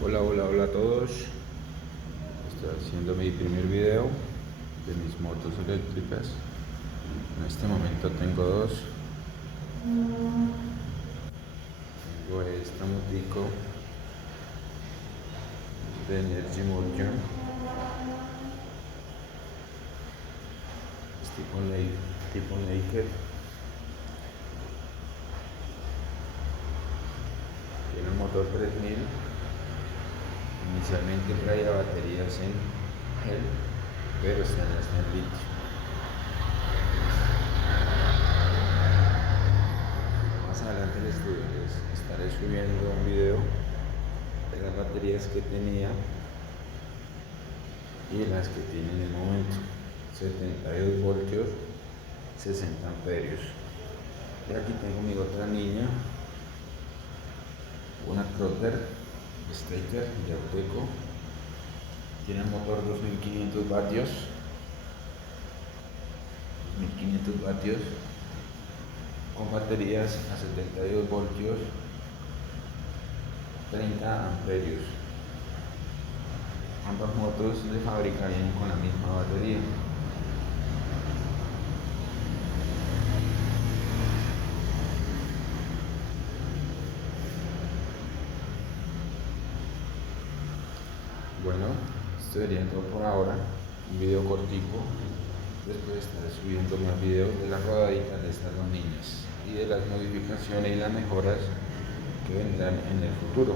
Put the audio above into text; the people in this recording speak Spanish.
Hola, hola, hola a todos. Estoy haciendo mi primer video de mis motos eléctricas. En este momento tengo dos. Tengo esta motico de Energy Motion. Es tipo Naked. Tiene un motor 3000. Inicialmente traía baterías en gel, pero esta ya está en litio. Más adelante les estaré subiendo un video de las baterías que tenía y las que tiene en el momento. 72 voltios, 60 amperios. Y aquí tengo mi otra niña, una Crotter Staker de Auteco. Tiene el motor 2500 vatios, con baterías a 72 voltios, 30 amperios. Ambas motos se fabricarían con la misma batería. Bueno, esto sería todo por ahora, un video cortico. Después estaré subiendo más videos de las rodaditas de estas dos niñas y de las modificaciones y las mejoras que vendrán en el futuro.